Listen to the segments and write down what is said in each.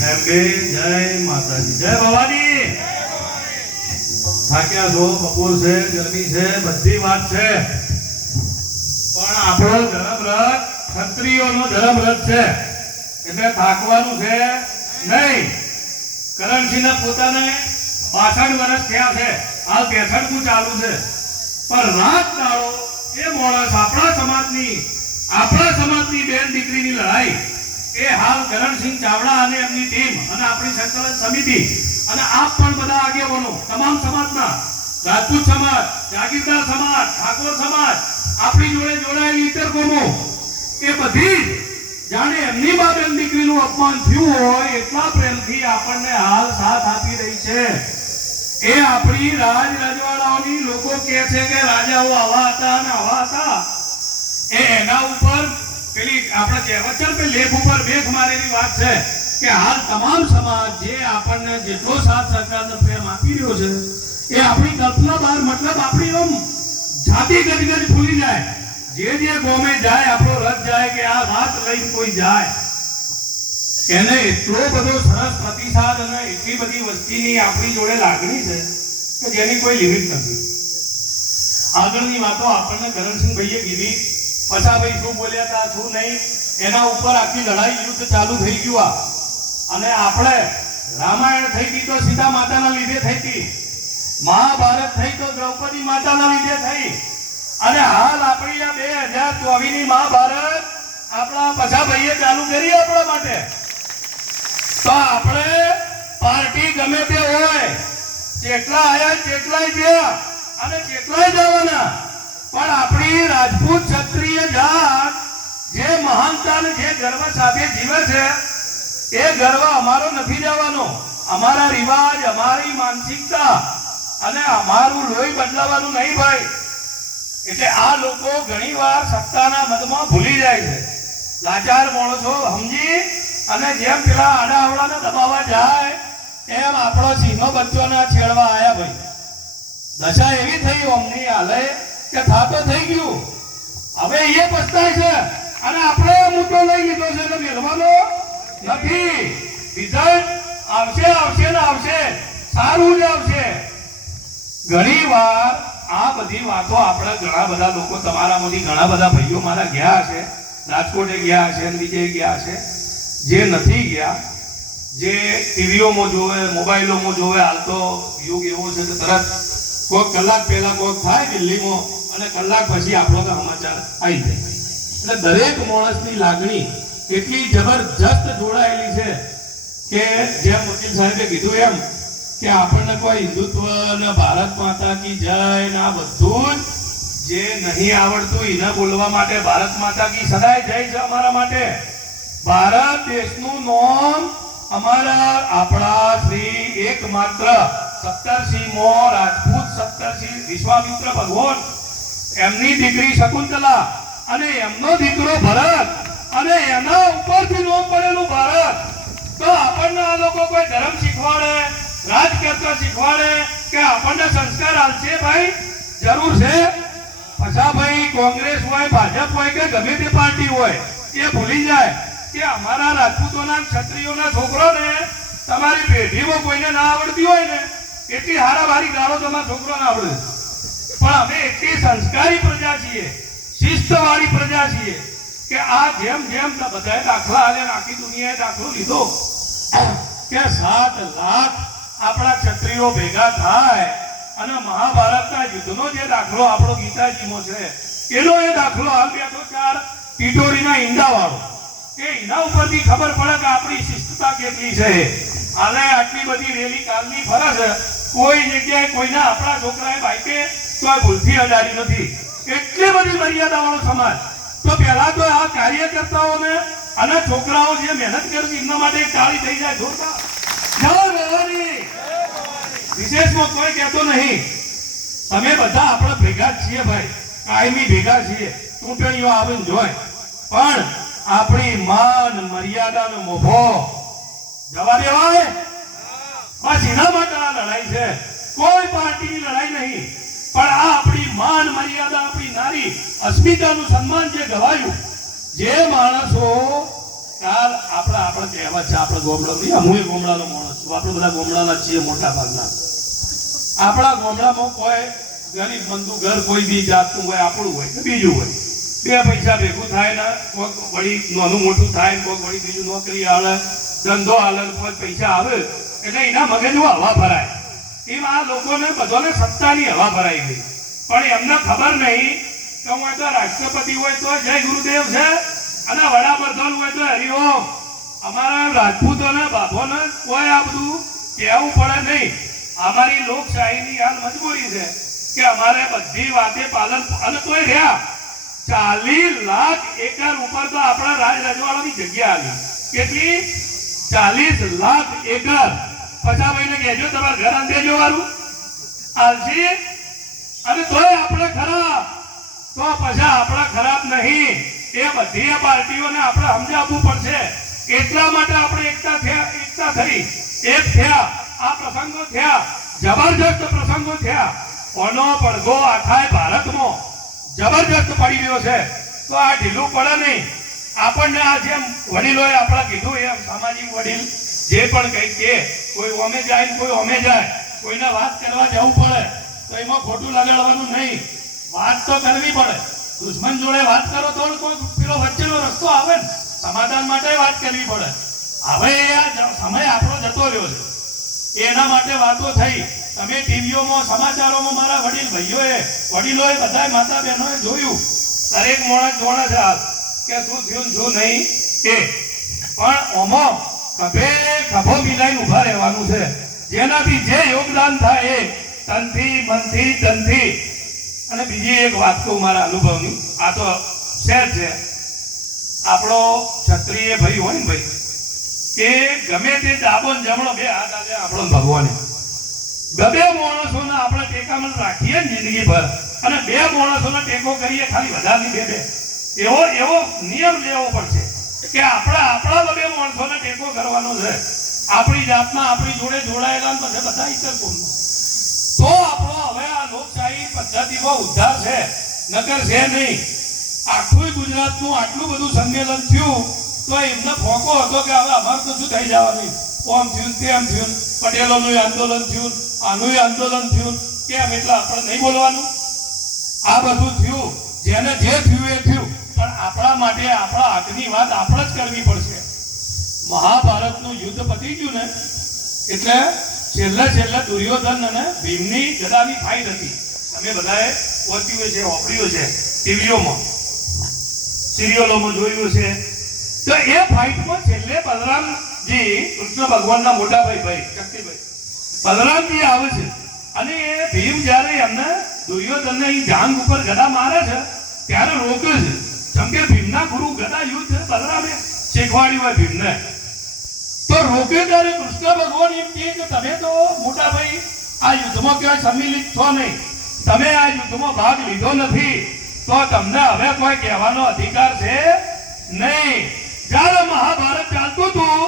એમ કે જય માતાજી, જય ભવાની. થાક્યા છો, બપોર છે, ગરમી છે, બધી વાત છે, પણ આપણો ધર્મરથ ક્ષત્રિયોનો ધર્મરથ છે એટલે થાકવાનું છે નહીં. કરણસિંહને પોતાને 62 વર્ષ થયા છે, હાલ 63 ચાલુ છે, પણ રાત દાડો એ માણસ આપણા સમાજની બેન દીકરીની લડાઈ એ હાલ કરણસિંહ ચાવડા અને એમની ટીમ અને આપણી સંકલન સમિતિ અને આપ પણ બધા આગેવાનો તમામ સમાજના, રાજપૂત સમાજ, જાગીરદાર સમાજ, ઠાકોર સમાજ, આપણી જોડે જોડાયેલી ઇતર કોમો એ બધી જાણે એમની માં બેન દીકરીનું અપમાન થયું હોય એટલા પ્રેમથી આપણને હાલ સાથ આપી રહી છે. એ આપણી રજવાડાઓની લોકો કહે છે કે રાજાઓ આવા હતા અને આવા હતા, એના ઉપર પેલી આપણા કહેવત છે લેખ ઉપર બેખ મારેલી વાત છે કે હાલ તમામ સમાજ જે આપણને જેટલો સાથ સરકારનો પ્રેમ આપી રહ્યો છે એ આપણી કલ્પના બહાર, મતલબ આપણી આમ જાતિ ગજગજ ભૂલી જાય. જે ગોમે જાય આપણો રથ જાય કે આ વાત લઈને કોઈ જાય એને એટલો બધો સરસ પ્રતિસાદ અને એટલી બધી વસ્તીની આપણી જોડે લાગણી છે કે જેની કોઈ લિમિટ નથી. આગળની વાતો આપણને કરણસિંહ ભાઈએ કીધી, પછાભાઈ શું બોલ્યા હતા શું નહીં એના ઉપર આખી લડાઈ યુદ્ધ ચાલુ થઈ ગયું. અને આપણે રામાયણ થઈ ગઈ તો સીતા માતાના લીધે થઈ હતી, મહાભારત થઈ તો દ્રૌપદી માતાના લીધે થઈ, અને હાલ આપણી આ 2024 ની મહાભારત આપણા પછાભાઈએ ચાલુ કરી આપણા માટે. તો આપણે પાર્ટી ગમે તે હોય, જેટલા આયા જેટલાય ગયા અને જેટલાય જવાના, પણ આપણી રાજપૂત ક્ષત્રિય જાત જે મહાનતા અને જે ગર્વ સાથે જીવે છે એ ગર્વ અમારો નથી જવાનો. અમારા રિવાજ, અમારી માનસિકતા અને અમારું લોહી બદલાવાનું નહીં ભાઈ. એટલે આ લોકો ઘણીવાર સત્તાના મદમાં ભૂલી જાય છે, લાચાર માણસો સમજી અને જેમ પેલા આડાઅવળાને દબાવવા જાય એમ આપણો સિંહનો બચ્ચોના છેડવા આયા ભાઈ. દશા એવી થઈ અમની હાલે કે થાતો થઈ ગયું, હવે એ પસ્તાય છે અને આપણે મુદ્દો લઈ લીધો છે એટલે મેળવાનો નથી. રિઝલ્ટ આવશે ને આવશે, સારું જ આવશે. ઘણી વાર આ બધી વાતો આપણે ઘણા બધા લોકો, તમારામાંથી ઘણા બધા ભાઈઓ મારા ગયા છે, રાજકોટે ગયા છે, બીજે ગયા છે, જે નથી ગયા, જે ટીવીઓમાં જોવે, મોબાઈલોમાં જોવે. હાલ તો યુગ એવો છે કે તરત કોઈક કલાક પહેલા કોઈક થાય દિલ્હીમાં અને કલાક પછી આપણો સમાચાર આવી જાય. એટલે દરેક માણસની લાગણી એટલી જબરજસ્ત જોડાયેલી છે કે જેમ વકીલ સાહેબે કીધું એમ કે આપણને કોઈ હિન્દુત્વ ને ભારત માતા કી જય ને આ બધું જે નહીં આવડતું એને બોલવા માટે ભારત માતા કી સદાય જય છે અમારા માટે. ભારત દેશનું નામ અમારા આપણા શ્રી એકમાત્ર સપ્તર્ષિ રાજપૂત સપ્તર્ષિ વિશ્વામિત્ર ભગવાન, એમની દીકરી શકુંતલા અને એમનો દીકરો ભરત અને એના ઉપરથી નામ પડેલું ભારત. તો આપણને આ લોકો કોઈ ધર્મ શીખવાડે, રાજકર્તા શીખવાડે કે આપણને સંસ્કાર આલશે ભાઈ જરૂર છે. પછી ભાઈ કોંગ્રેસ હોય, ભાજપ હોય કે ગમે તે પાર્ટી હોય, એ ભૂલી જાય કે અમારા રાજપૂતોના ક્ષત્રિયોના છોકરોને તમારી પેઢીમાં કોઈને ના આવડતી હોય ને એટલી હારાભારી ગાળો તમારા છોકરોને આવડે, પણ અમે એટલી સંસ્કારી પ્રજા છીએ, શિસ્તવાળી પ્રજા છીએ કે આ જેમ બધાએ દાખલા આલે, આખી દુનિયાએ દાખલો લીધો કે 7 લાખ આપણા ક્ષત્રિયો ભેગા થાય અને મહાભારતના યુદ્ધનો જે દાખલો આપણો ગીતાજીમાં છે એનો એ દાખલો હાલ બેઠો 4 ટીટોરીના ઈંડા વાળો, કે એના ઉપરથી ખબર પડે કે આપણી શિસ્તતા કેટલી છે. આલે આટલી બધી રેલી કાલની ફરજ કોઈ જગ્યાએ કોઈના આપણા છોકરાએ બાઈકે તો ભૂલથી અડાડી નથી. એટલી બધી મર્યાદા વાળો સમાજ. તો પહેલા તો આ કાર્યકર્તાઓને અને છોકરાઓ જે મહેનત કરે એમના માટે તાળી થઈ જાય જોરદાર. વિશેષમાં કોઈ કહેતો નહીં, તમે બધા આપણે ભેગા જ છીએ ભાઈ, કાયમી ભેગા છીએ, ચૂંટણીઓ આવે ને જોય, પણ આપણી માન મર્યાદાનો મોભો જવા દેવાય. બસ એના માટે આ લડાઈ છે, કોઈ પાર્ટીની લડાઈ નહીં, પણ આ આપણી માન મર્યાદા, આપણી નારી અસ્મિતાનું સન્માન જે ગવાયું, જે માણસો કાલ આપણે કહેવત છે, આપણે ગોમડા હું એ ગોમડાનો માણસ છું, આપણે બધા ગોમડાના છીએ મોટા ભાગના. આપણા ગોમડામાં કોઈ ગરીબ બંધુ ઘર કોઈ બી જાતનું હોય, આપણું હોય કે બીજું હોય, બે પૈસા ભેગું થાય ને કોઈક વળી નાનું મોટું થાય ને કોઈક વળી બીજું નોકરી આવે, ધંધો હાલે, કોઈ પૈસા આવે એટલે એના મગજમાં હવા ભરાય. એમ આ લોકોને બધાને સત્તાની હવા ભરાઈ ગઈ, પણ એમને ખબર નહીં કે હું તો રાષ્ટ્રપતિ હોય તો જય ગુરુદેવ છે અને વડાપ્રધાન હોય તો હરિઓમ. અમારા રાજપૂતોને બાપોને કોઈ આ બધું કહેવું પડે નહીં. અમારી લોકશાહીની હાલ મજબૂરી છે કે અમારે બધી વાતે પાલન, અને તોય રહ્યા 40 લાખ એકર ઉપર તો આપણા રાજ રજવાડાની જગ્યા આવી. કેટલી? 40 લાખ એકર. પછા ભાઈને કહેજો તમારે ઘર અંધેજો વાળું આલસી, અને તોય આપણે ખરાબ, તો પછી આપણે ખરાબ નહીં. એ બધી પાર્ટીઓને આપણે સમજાવવું પડશે. એટલા માટે આપણે એકતા થઈ, એક થયા. આ પ્રસંગો થયા, જબરજસ્ત પ્રસંગો થયા. કોનો પડઘો આખા ભારતમાં જબરજસ્ત પડી રહ્યો છે, તો આ ઢીલું પડે નહીં. આપણને આ જેમ વડીલોએ આપણા કીધું એમ સામાજિક વડીલ જે પણ કંઈક કે કોઈ ઓમે જાય ને કોઈ ઓમે જાય, કોઈને વાત કરવા જવું પડે તો એમાં ખોટું લગાડવાનું નહીં. વાત તો કરવી પડે. દુશ્મન જોડે વાત કરો તો કોઈ પેલો વચ્ચેનો રસ્તો આવે ને, સમાધાન માટે વાત કરવી પડે. હવે આ સમય આપણો જતો રહ્યો છે, એના માટે વાતો થઈ. તમે ટીવીઓમાં સમાચારોમાં મારા વડીલોએ બધા માતા બહેનોએ જોયું. દરેક માણસ જોણે છે હાલ કે શું થયું શું નહીં એ, પણ ઓમો ખભો મિલાઈને ઉભા રહેવાનું છે. જેનાથી જે યોગદાન થાય એ તનથી મનથી ધનથી. અને બીજી એક વાત કહું મારા અનુભવની, આ તો શેર છે. આપણો ક્ષત્રિય ભાઈ હોય ને ભાઈ, કે ગમે તે ડાબો ને જમણો બે હાથ આવે આપણો ભગવાને. બે માણસોને આપણે ટેકામાં રાખીએ ને જિંદગી ભર, અને બે માણસોને ટેકો કરીએ ખાલી વધારની બે એવો નિયમ લેવો પડશે કે આપણા બે માણસોને ટેકો કરવાનો છે. આપણી જાતના આપણી જોડે જોડાયેલા પછી બધા ઇતર કોમના, તો આપણો હવે આ લોકશાહી પદ્ધતિમાં ઉદ્ધાર છે, નકર છે નહીં. આખું ગુજરાતનું આટલું બધું સંમેલન થયું તો એમને ફોકો હતો કે હવે અમારે તો શું થઈ જવાનું, ઓમ થયું તેમ થયું, પટેલોનું આંદોલન થયું, આનું આંદોલન થયું, કેમ એટલે આપણે નહીં બોલવાનું? આ બધું થયું, જેને જે થયું એ થયું, પણ આપણા માટે આપણા હકની વાત આપણે જ કરવી પડશે. મહાભારતનું યુદ્ધ પતી ગયું ને એટલે છેલ્લે દુર્યોધન અને ભીમની ગદાની ફાઇટ હતી. તમે બધાએ વાંચ્યું છે, વાપર્યું છે, ટીવીઓમાં સિરિયલોમાં જોયું છે. તો એ ફાઇટમાં છેલ્લે બલરામજી, કૃષ્ણ ભગવાનના મોટા ભાઈ શક્તિભાઈ બલરામજી આવે છે, અને એ ભીમ જયારે એમને દુર્યોધનને જાંઘ ઉપર ગદા મારે છે ત્યારે રોકે છે. જેમ કે ભીમના ગુરુ ગદા યુદ્ધ બલરામે શીખવાડ્યું હોય ભીમને, તો રોકે ત્યારે કૃષ્ણ ભગવાન એમ કહે કે તમે તો મોટા ભાઈ આ યુદ્ધમાં ક્યાંય સંમિલિત છો નહીં, તમે આ યુદ્ધમાં ભાગ લીધો નથી, તો તમને હવે કોઈ કહેવાનો અધિકાર છે નહીં. જ્યારે મહાભારત ચાલતું હતું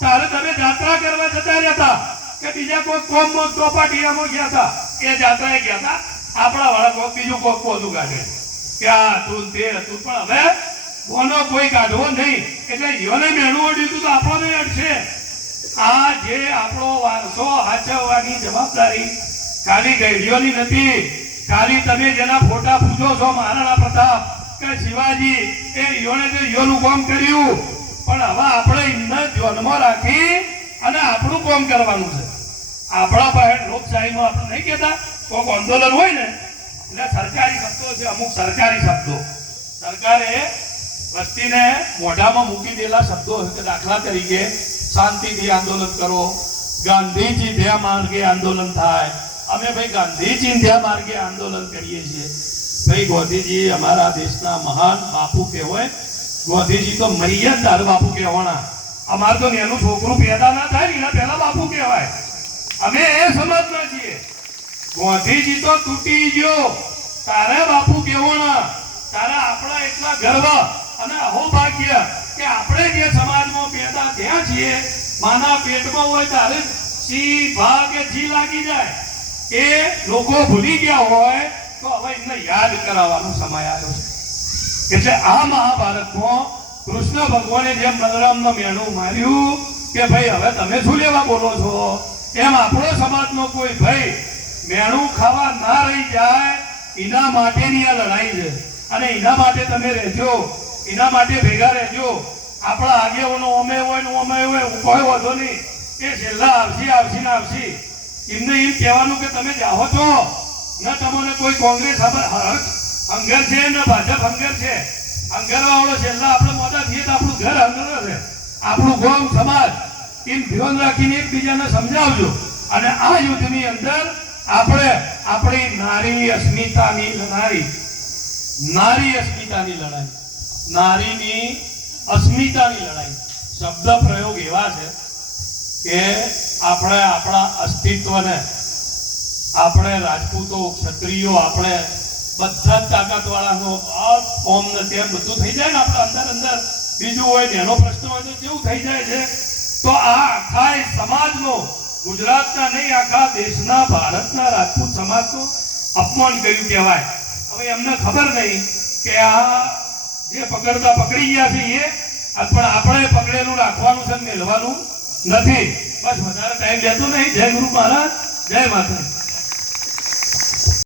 ત્યારે તમે યાત્રા કરવા જતા રહ્યા કે બીજા કોઈ કોમમાં ચોપાટીયામાં ગયા હતા, એ જાત્રાએ ગયા હતા. આપણા વાળા કોઈ બીજું કોઈ કોનું કાઢે કે આ હતું તે હતું, પણ હવે કોનો કોઈ કાઢવો નહીં. એટલે યોને મેળવું અડ્યું હતું તો આપણને અડશે. આ જે આપણો વારસો હાચવવાની જવાબદારી ખાલી ગઈડીઓની નથી. ખાલી તમે જેના ફોટા પૂજો છો, મહારાણા પ્રતાપ કે શિવાજી, એ યોને તો યોનું કામ કર્યું, પણ હવે આપણે એમને ધ્યાનમાં રાખી અને આપણું કામ કરવાનું છે. આપણા પાસે લોકશાહીમાં આપણે નહીં કહેતા કોઈક આંદોલન હોય ને એટલે સરકારી શબ્દો છે, અમુક સરકારી શબ્દો સરકારે વસ્તીને મોઢામાં મૂકી દેલા શબ્દો કે દાખલા તરીકે શાંતિથી આંદોલન કરો, ગાંધીજી ધ્યા માર્ગે આંદોલન થાય. અમે ભાઈ ગાંધીજી ધ્યા માર્ગે આંદોલન કરીએ છીએ. ભાઈ ગાંધીજી અમારા દેશના મહાન બાપુ કહેવાય. ગાંધીજી તો મૈયા તાર બાપુ કહેવાના. અમારે તો એનું છોકરું પેદા ના થાય એના પહેલા બાપુ કહેવાય. અમે એ સમાજના છીએ. ગાંધીજી તો તૂટી ગયો તારે બાપુ કહેવાના. તારે આપણા એટલા ગર્વ અને અહોભાગ્ય કે આપણે જે સમાજમાં પેદા થયા છીએ, માના પેટમાં હોય ત્યારે સી ભાગ જી લાગી જાય એ લોકો ભૂલી ગયા હોય તો હવે એમને યાદ કરાવવાનો સમય આવ્યો છે. એટલે આ મહાભારતમાં કૃષ્ણ ભગવાને જેમ બલરામનો મેણું માર્યું કે ભાઈ હવે તમે શું લેવા બોલો છો, એમ આપણો સમાજનો કોઈ ભાઈ મેણું ખાવા ના રહી જાય એના માટેની આ લડાઈ છે. અને એના માટે તમે રહેજો, એના માટે ભેગા રહેજો. આપણા આગેવાનો અમે હોય ને અમે હોય, કોઈ વાંધો નહીં. એ છેલ્લા આવશે ને આવશે. એમને એમ કહેવાનું કે તમે જાઓ છો ને, તમને કોઈ કોંગ્રેસ હંગર છે ને ભાજપ હંગર છે. હંગરવાળો છેલ્લા આપણે મોટા થઈએ તો આપણું ઘર હંગર છે, આપણું ગામ સમાજ. એમ ધ્યાન રાખીને એકબીજાને સમજાવજો. અને આ યુદ્ધની અંદર આપણે આપણી નારી અસ્મિતાની લડાઈ, નારી અસ્મિતાની લડાઈ, નારીની અસ્મિતાની લડાઈ. શબ્દ પ્રયોગ એવા છે કે આપણે આપણા અસ્તિત્વને, આપણે રાજપૂતો ક્ષત્રિયો આપણે બધા જ તાકાતવાળાનો ફોર્મ ને તેમ બધું થઈ જાય ને આપણા અંદર બીજું હોય ને એનો પ્રશ્ન હોય તો કેવું થઈ જાય છે. તો આ આખા સમાજનો, ગુજરાતના નહીં આખા દેશના ભારતના રાજપૂત સમાજનો અપમાન કર્યું કહેવાય. હવે એમને ખબર નહીં કે આ જે પકડતા પકડી ગયા છે એ, પણ આપણે પકડેલું રાખવાનું છે, મેળવાનું નથી. બસ વધારે ટાઈમ લેતો નહીં. જય ગુરુ મહારાજ, જય માતા.